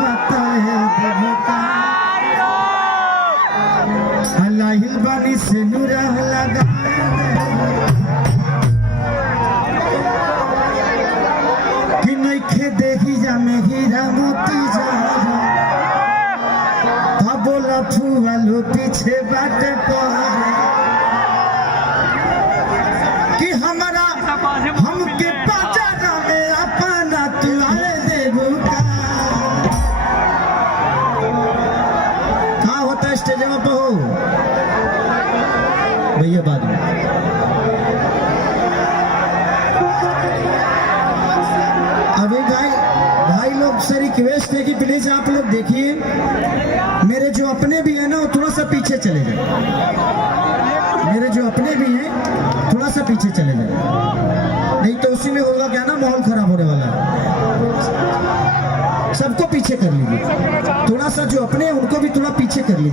बताए देवता हलाहिल बानी से नूरा लगा कि नइखे देखी जा में हीरा मोती जा बोला फूलो पीछे बाटे पर कि हमारा हमके बाजार में अपना तुआरे देबू का होता है स्टेज में हो भैया बाद में अभी भाई लोग से रिक्वेस्ट है कि प्लीज आप लोग देखिए मेरे जो अपने भी है ना वो थोड़ा सा पीछे चले जाए मेरे जो अपने भी हैं थोड़ा सा पीछे चले जाए नहीं तो उसी में होगा क्या ना माहौल खराब होने वाला है सबको पीछे कर लीजिए थोड़ा सा जो अपने हैं उनको भी थोड़ा पीछे कर लीजिए।